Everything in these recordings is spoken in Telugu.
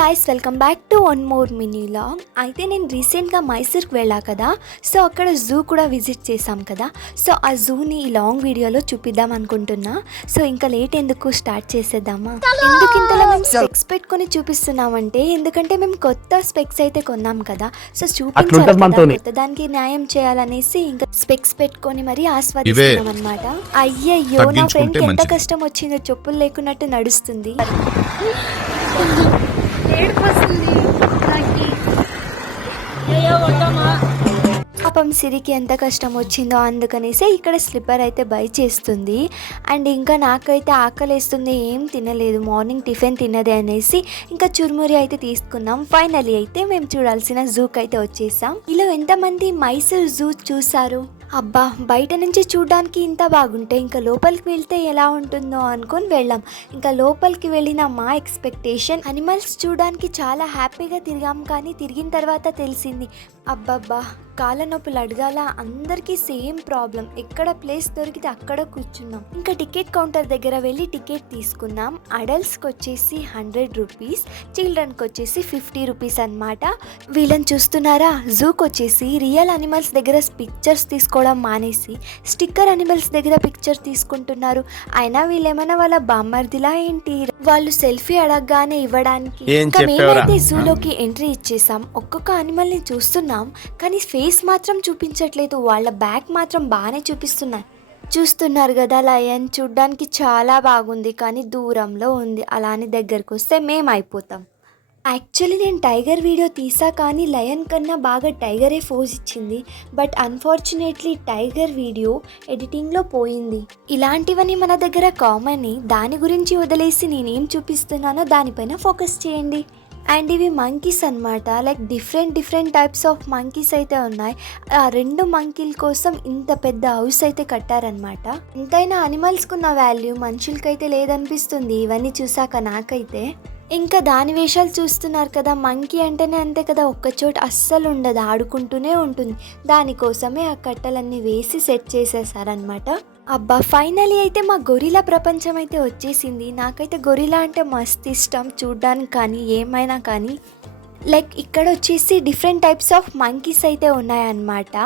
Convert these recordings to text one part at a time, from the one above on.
Guys, welcome back to one more mini log. అయితే నేను రీసెంట్గా మైసూర్కి వెళ్ళా కదా, సో అక్కడ జూ కూడా విజిట్ చేసాం కదా. సో ఆ జూని ఈ లాంగ్ వీడియోలో చూపిద్దాం అనుకుంటున్నా. సో ఇంకా లేట్ ఎందుకు, స్టార్ట్ చేసేద్దామా. ఎందుకు ఇంతలో మేము స్పెక్స్ పెట్టుకొని చూపిస్తున్నామంటే, ఎందుకంటే మేము కొత్త స్పెక్స్ అయితే కొన్నాం కదా, సో చూపించాలి కదా, కొత్త దానికి న్యాయం చేయాలనేసి ఇంకా స్పెక్స్ పెట్టుకొని మరీ ఆస్వాదిస్తున్నాం అనమాట. అయ్యయ్యో, నా ఫ్రెండ్కి ఎంత కష్టం వచ్చిందో, చెప్పులు లేకున్నట్టు నడుస్తుంది. పాపం సిరికి ఎంత కష్టం వచ్చిందో, అందుకనేసి ఇక్కడ స్లిప్పర్ అయితే బై చేస్తుంది. అండ్ ఇంకా నాకైతే ఆకలేస్తుంది, ఏం తినలేదు, మార్నింగ్ టిఫిన్ తినదే అనేసి ఇంకా చురుమురి అయితే తీసుకున్నాం. ఫైనలీ అయితే మేము చూడాల్సిన జూకి అయితే వచ్చేసాం. ఇలా ఎంతమంది మైసూర్ జూ చూసారు? అబ్బా, బయట నుంచి చూడడానికి ఇంత బాగుంటే ఇంకా లోపలికి వెళ్తే ఎలా ఉంటుందో అనుకొని వెళ్ళాం. ఇంకా లోపలికి వెళ్ళిన మా ఎక్స్పెక్టేషన్, అనిమల్స్ చూడడానికి చాలా హ్యాపీగా తిరిగాం. కానీ తిరిగిన తర్వాత తెలిసింది, అబ్బబ్బా కాళ్ళ నొప్పులు అడగాల, అందరికీ సేమ్ ప్రాబ్లం. ఎక్కడ ప్లేస్ దొరికితే అక్కడ కూర్చున్నాం. ఇంకా టికెట్ కౌంటర్ దగ్గర వెళ్ళి టికెట్ తీసుకున్నాం. అడల్ట్స్కి వచ్చేసి 100 రూపీస్, చిల్డ్రన్కి వచ్చేసి 50 రూపీస్ అనమాట. వీళ్ళని చూస్తున్నారా, జూకి వచ్చేసి రియల్ అనిమల్స్ దగ్గర పిక్చర్స్ తీసుకోవడం మానేసి స్టిక్కర్ అనిమల్స్ దగ్గర పిక్చర్ తీసుకుంటున్నారు. అయినా వీళ్ళేమైనా వాళ్ళ బామ్మర్దిలా ఏంటి, వాళ్ళు సెల్ఫీ అడగగానే ఇవ్వడానికి. ఇంకా మేమైతే జూలోకి ఎంట్రీ ఇచ్చేసాం. ఒక్కొక్క అనిమల్ ని చూస్తున్నాం, కానీ ఫేస్ మాత్రం చూపించట్లేదు, వాళ్ళ బ్యాక్ మాత్రం బాగానే చూపిస్తున్నాయి. చూస్తున్నారు కదా, లయన్ చూడ్డానికి చాలా బాగుంది, కానీ దూరంలో ఉంది. అలానే దగ్గరకు వస్తే మేము అయిపోతాం. యాక్చువల్లీ నేను టైగర్ వీడియో తీసా, కానీ లయన్ కన్నా బాగా టైగరే ఫోజ్ ఇచ్చింది. బట్ అన్ఫార్చునేట్లీ టైగర్ వీడియో ఎడిటింగ్లో పోయింది. ఇలాంటివన్నీ మన దగ్గర కామన్. దాని గురించి వదిలేసి నేనేం చూపిస్తున్నానో దానిపైన ఫోకస్ చేయండి. అండ్ ఇవి మంకీస్ అనమాట. Like different types of monkeys అయితే ఉన్నాయి. ఆ 2 మంకీల కోసం ఇంత పెద్ద హౌస్ అయితే కట్టారనమాట. ఎంతైనా అనిమల్స్కి ఉన్న వాల్యూ మనుషులకైతే లేదనిపిస్తుంది ఇవన్నీ చూసాక నాకైతే. ఇంకా దాని వేషాలు చూస్తున్నారు కదా, మంకీ అంటేనే అంతే కదా, ఒక్కచోట అస్సలు ఉండదు, ఆడుకుంటూనే ఉంటుంది. దానికోసమే ఆ కట్టలన్నీ వేసి సెట్ చేసేసారనమాట. అబ్బా, ఫైనలీ అయితే మా గొరిలా ప్రపంచం అయితే వచ్చేసింది. నాకైతే గొరిలా అంటే మస్తు ఇష్టం చూడ్డానికి, కానీ ఏమైనా కానీ. లైక్ ఇక్కడ వచ్చేసి డిఫరెంట్ టైప్స్ ఆఫ్ మంకీస్ అయితే ఉన్నాయన్నమాట.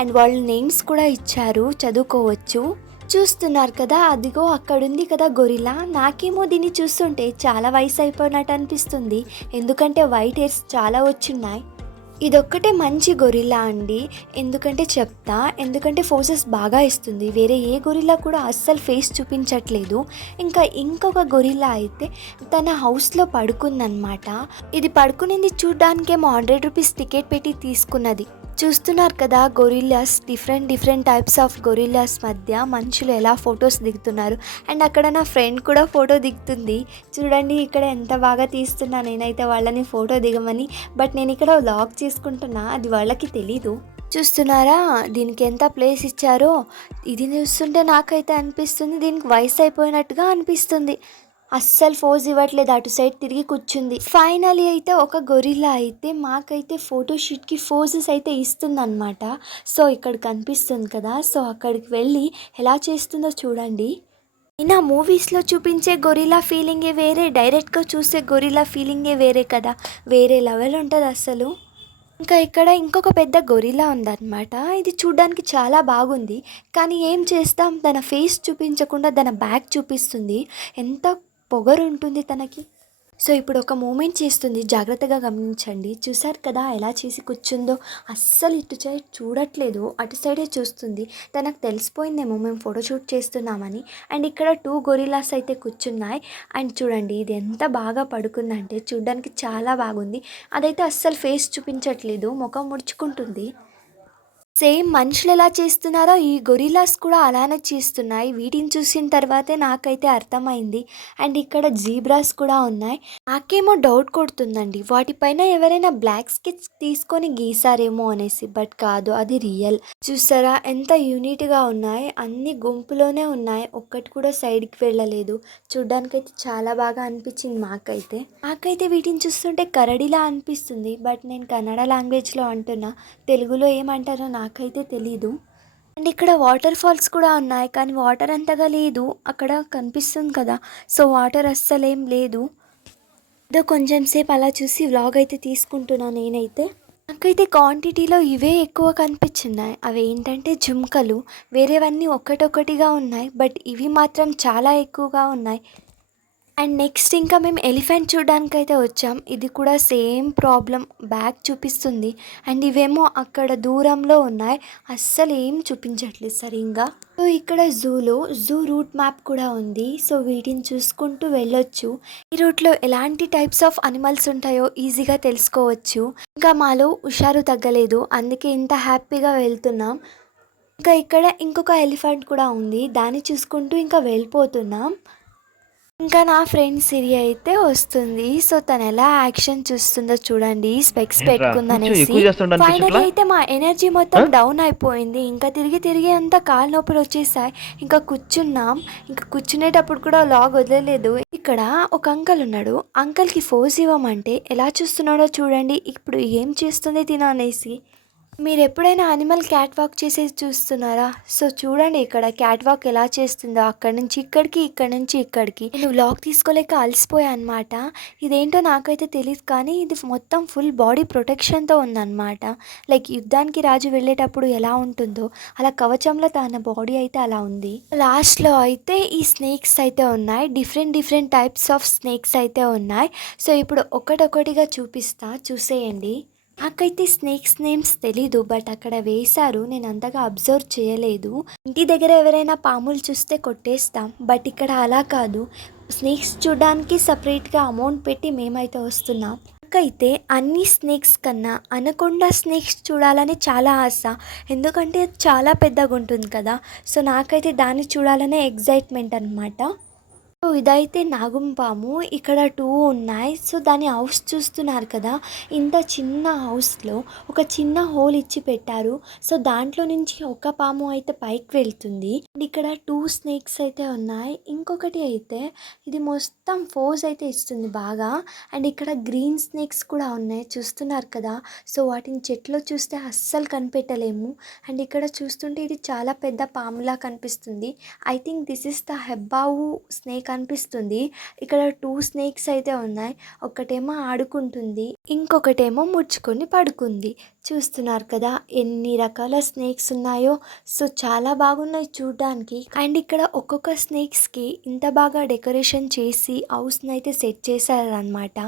అండ్ వాళ్ళ నేమ్స్ కూడా ఇచ్చారు, చదువుకోవచ్చు. చూస్తున్నారు కదా, అదిగో అక్కడుంది కదా గొరిలా. నాకేమో దీన్ని చూస్తుంటే చాలా వయసు అయిపోయినట్టు అనిపిస్తుంది, ఎందుకంటే వైట్ హెయిర్స్ చాలా వచ్చున్నాయి. ఇదొక్కటే మంచి గొరిల్లా అండి, ఎందుకంటే ఫోర్సెస్ బాగా ఇస్తుంది. వేరే ఏ గొరిల్లా కూడా అస్సలు ఫేస్ చూపించట్లేదు. ఇంకా ఇంకొక గొరిల్లా అయితే తన హౌస్లో పడుకుందనమాట. ఇది పడుకునింది చూడ్డానికేమో 100 రూపీస్ టికెట్ పెట్టి తీసుకున్నది. చూస్తున్నారు కదా, gorillas, different types of gorillas మధ్య మనుషులు ఎలా ఫొటోస్ దిగుతున్నారు. అండ్ అక్కడ నా ఫ్రెండ్ కూడా ఫోటో దిగుతుంది. చూడండి ఇక్కడ ఎంత బాగా తీస్తున్నా నేనైతే వాళ్ళని ఫోటో దిగమని. బట్ నేను ఇక్కడ వ్లాగ్ చేసుకుంటున్నా, అది వాళ్ళకి తెలీదు. చూస్తున్నారా, దీనికి ఎంత ప్లేస్ ఇచ్చారో. ఇది చూస్తుంటే నాకైతే అనిపిస్తుంది దీనికి వయసు అయిపోయినట్టుగా అనిపిస్తుంది. అస్సలు ఫోజ్ ఇవ్వట్లేదు, అటు సైడ్ తిరిగి కూర్చుంది. ఫైనలీ అయితే ఒక గొరిల్లా అయితే మాకైతే ఫోటోషూట్కి ఫోజెస్ అయితే ఇస్తుందన్నమాట. సో ఇక్కడ కనిపిస్తుంది కదా, సో అక్కడికి వెళ్ళి ఎలా చేస్తుందో చూడండి. అయినా మూవీస్లో చూపించే గొరిల్లా ఫీలింగే వేరే, డైరెక్ట్గా చూసే గొరిల్లా ఫీలింగే వేరే కదా, వేరే లెవెల్ ఉంటుంది అస్సలు. ఇంకా ఇక్కడ ఇంకొక పెద్ద గొరిల్లా ఉందన్నమాట. ఇది చూడ్డానికి చాలా బాగుంది, కానీ ఏం చేస్తాం, తన ఫేస్ చూపించకుండా తన బ్యాక్ చూపిస్తుంది. ఎంత పొగరు ఉంటుంది తనకి. సో ఇప్పుడు ఒక మూమెంట్ చేస్తుంది, జాగ్రత్తగా గమనించండి. చూసారు కదా ఎలా చేసి కూర్చుందో, అస్సలు ఇటు సైడ్ చూడట్లేదు, అటు సైడే చూస్తుంది. తనకు తెలిసిపోయిందేమో మేము ఫోటోషూట్ చేస్తున్నామని. అండ్ ఇక్కడ 2 గొరిల్లాస్ అయితే కూర్చున్నాయి. అండ్ చూడండి ఇది ఎంత బాగా పడుకుందంటే చూడ్డానికి చాలా బాగుంది. అదైతే అస్సలు ఫేస్ చూపించట్లేదు, ముఖం ముడుచుకుంటుంది. సేమ్ మనుషులు ఎలా చేస్తున్నారో ఈ గొరిల్లాస్ కూడా అలానే చేస్తున్నాయి. వీటిని చూసిన తర్వాతే నాకైతే అర్థమైంది. అండ్ ఇక్కడ జీబ్రాస్ కూడా ఉన్నాయి. నాకేమో డౌట్ కొడుతుందండి, వాటిపైన ఎవరైనా బ్లాక్ స్కెచ్ తీసుకొని గీసారేమో అనేసి. బట్ కాదు, అది రియల్. చూసారా ఎంత యూనిట్గా ఉన్నాయి, అన్ని గుంపులోనే ఉన్నాయి, ఒక్కటి కూడా సైడ్కి వెళ్ళలేదు. చూడ్డానికైతే చాలా బాగా అనిపించింది నాకైతే వీటిని చూస్తుంటే కరడిలా అనిపిస్తుంది. బట్ నేను కన్నడ లాంగ్వేజ్లో అంటున్నా, తెలుగులో ఏమంటారో నాకైతే తెలీదు. అండ్ ఇక్కడ వాటర్ ఫాల్స్ కూడా ఉన్నాయి, కానీ వాటర్ అంతగా లేదు. అక్కడ కనిపిస్తుంది కదా, సో వాటర్ అస్సలేం లేదు. ఏదో కొంచెం సేపు అలా చూసి వ్లాగ్ అయితే తీసుకుంటున్నా నేనైతే. నాకైతే క్వాంటిటీలో ఇవే ఎక్కువ కనిపించినాయి. అవి ఏంటంటే జుంకలు. వేరేవన్నీ ఒక్కటొక్కటిగా ఉన్నాయి. బట్ ఇవి మాత్రం చాలా ఎక్కువగా ఉన్నాయి. అండ్ నెక్స్ట్ ఇంకా మేము ఎలిఫెంట్ చూడడానికైతే వచ్చాం. ఇది కూడా సేమ్ ప్రాబ్లం, బ్యాక్ చూపిస్తుంది. అండ్ ఇవేమో అక్కడ దూరంలో ఉన్నాయి, అస్సలు ఏం చూపించట్లేదు సరిగ్గా. సో ఇక్కడ జూ రూట్ మ్యాప్ కూడా ఉంది. సో వీటిని చూసుకుంటూ వెళ్ళొచ్చు. ఈ రూట్లో ఎలాంటి టైప్స్ ఆఫ్ అనిమల్స్ ఉంటాయో ఈజీగా తెలుసుకోవచ్చు. ఇంకా మాలో హుషారు తగ్గలేదు, అందుకే ఇంత హ్యాపీగా వెళ్తున్నాం. ఇంకా ఇక్కడ ఇంకొక ఎలిఫెంట్ కూడా ఉంది, దాన్ని చూసుకుంటూ ఇంకా వెళ్ళిపోతున్నాం. ఇంకా నా ఫ్రెండ్ సిరి అయితే వస్తుంది. సో తను ఎలా యాక్షన్ చూస్తుందో చూడండి, స్పెక్స్ పెట్టుకుందనేసి. ఫైనల్లీ అయితే మా ఎనర్జీ మొత్తం డౌన్ అయిపోయింది. ఇంకా తిరిగి తిరిగి అంతా కాళ్ళ నొప్పులు వచ్చేసాయి. ఇంకా కూర్చున్నాం. ఇంకా కూర్చునేటప్పుడు కూడా లాగ్ వదలలేదు. ఇక్కడ ఒక అంకల్ ఉన్నాడు, అంకల్కి ఫోర్స్ ఇవ్వమంటే ఎలా చూస్తున్నాడో చూడండి. ఇప్పుడు ఏం చేస్తుంది తిన అనేసి. మీరు ఎప్పుడైనా యానిమల్ క్యాట్ వాక్ చేసేది చూస్తున్నారా? సో చూడండి ఇక్కడ క్యాట్ వాక్ ఎలా చేస్తుందో, అక్కడి నుంచి ఇక్కడికి, ఇక్కడ నుంచి ఇక్కడికి. నేను వ్లాగ్ తీసుకోలేక అలసిపోయా అనమాట. ఇదేంటో నాకైతే తెలియదు, కానీ ఇది మొత్తం ఫుల్ బాడీ ప్రొటెక్షన్తో ఉందన్నమాట. లైక్ యుద్ధానికి రాజు వెళ్ళేటప్పుడు ఎలా ఉంటుందో అలా కవచంలో తన బాడీ అయితే అలా ఉంది. లాస్ట్లో అయితే ఈ స్నేక్స్ అయితే ఉన్నాయి, డిఫరెంట్ టైప్స్ ఆఫ్ స్నేక్స్ అయితే ఉన్నాయి. సో ఇప్పుడు ఒకటొకటిగా చూపిస్తా, చూసేయండి. నాకైతే స్నేక్స్ నేమ్స్ తెలీదు, బట్ అక్కడ వేశారు, నేను అంతగా అబ్జర్వ్ చేయలేదు. ఇంటి దగ్గర ఎవరైనా పాములు చూస్తే కొట్టేస్తాం, బట్ ఇక్కడ అలా కాదు. స్నేక్స్ చూడడానికి సపరేట్గా అమౌంట్ పెట్టి మేమైతే వస్తున్నాం. నాకైతే అన్ని స్నేక్స్ కన్నా అనకొండా స్నేక్స్ చూడాలని చాలా ఆశ, ఎందుకంటే చాలా పెద్దగా ఉంటుంది కదా. సో నాకైతే దాన్ని చూడాలనే ఎగ్జైట్మెంట్ అనమాట. సో ఇదైతే నాగుంపాము, ఇక్కడ 2 ఉన్నాయి. సో దాని హౌస్ చూస్తున్నారు కదా, ఇంత చిన్న హౌస్లో ఒక చిన్న హోల్ ఇచ్చి పెట్టారు. సో దాంట్లో నుంచి ఒక పాము అయితే పైకి వెళ్తుంది. ఇక్కడ 2 స్నేక్స్ అయితే ఉన్నాయి. ఇంకొకటి అయితే ఇది మొత్తం ఫోర్స్ అయితే ఇస్తుంది బాగా. అండ్ ఇక్కడ గ్రీన్ స్నేక్స్ కూడా ఉన్నాయి, చూస్తున్నారు కదా. సో వాటిని చెట్లో చూస్తే అస్సలు కనిపెట్టలేము. అండ్ ఇక్కడ చూస్తుంటే ఇది చాలా పెద్ద పాములా కనిపిస్తుంది. I think this is the హెబ్బావు స్నేక్ కనిపిస్తుంది. ఇక్కడ 2 స్నేక్స్ అయితే ఉన్నాయి, ఒకటేమో ఆడుకుంటుంది, ఇంకొకటేమో ముడుచుకొని పడుకుంది. చూస్తున్నారు కదా ఎన్ని రకాల స్నేక్స్ ఉన్నాయో. సో చాలా బాగున్నాయి చూడడానికి. అండ్ ఇక్కడ ఒక్కొక్క స్నేక్స్కి ఇంత బాగా డెకరేషన్ చేసి హౌస్ని అయితే సెట్ చేశారనమాట.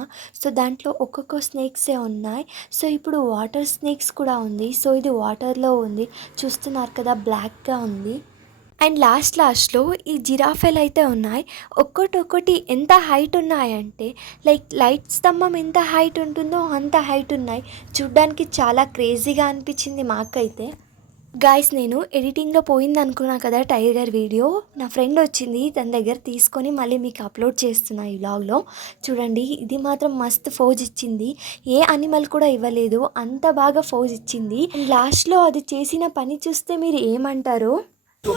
సో దాంట్లో ఒక్కొక్క స్నేక్సే ఉన్నాయి. సో ఇప్పుడు వాటర్ స్నేక్స్ కూడా ఉంది. సో ఇది వాటర్లో ఉంది, చూస్తున్నారు కదా బ్లాక్గా ఉంది. అండ్ లాస్ట్లో ఈ జిరాఫెలు అయితే ఉన్నాయి. ఒక్కొక్కటి ఎంత హైట్ ఉన్నాయంటే లైక్ లైట్ స్తంభం ఎంత హైట్ ఉంటుందో అంత హైట్ ఉన్నాయి. చూడ్డానికి చాలా క్రేజీగా అనిపించింది మాకైతే. గాయస్ నేను ఎడిటింగ్లో పోయింది అనుకున్నా కదా టైగర్ వీడియో, నా ఫ్రెండ్ వచ్చింది, తన దగ్గర తీసుకొని మళ్ళీ మీకు అప్లోడ్ చేస్తున్నా ఈ వ్లాగ్లో. చూడండి ఇది మాత్రం మస్తు ఫోజ్ ఇచ్చింది, ఏ అనిమల్ కూడా ఇవ్వలేదు, అంత బాగా ఫోజ్ ఇచ్చింది. అండ్ లాస్ట్లో అది చేసిన పని చూస్తే మీరు ఏమంటారు? Oh,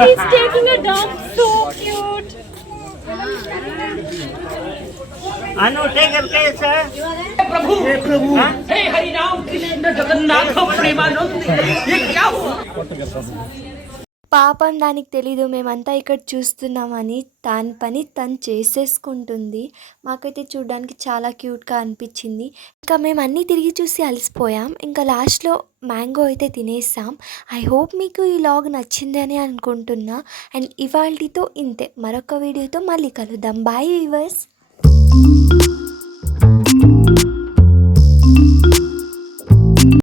he's taking a dog, so cute. Anu, take a place, sir. प्रभु हे प्रभु हे हरि राम कृष्ण जगन्नाथ प्रेमानंद ये क्या हुआ? పాపం దానికి తెలీదు మేమంతా ఇక్కడ చూస్తున్నామని, దాని పని తను చేసేసుకుంటుంది. మాకైతే చూడడానికి చాలా క్యూట్గా అనిపించింది. ఇంకా మేము అన్నీ తిరిగి చూసి అలసిపోయాం. ఇంకా లాస్ట్లో మ్యాంగో అయితే తినేసాం. ఐ హోప్ మీకు ఈ వ్లాగ్ నచ్చిందని అనుకుంటున్నా. అండ్ ఇవాల్టితో ఇంతే, మరొక వీడియోతో మళ్ళీ కలుద్దాం. Bye viewers.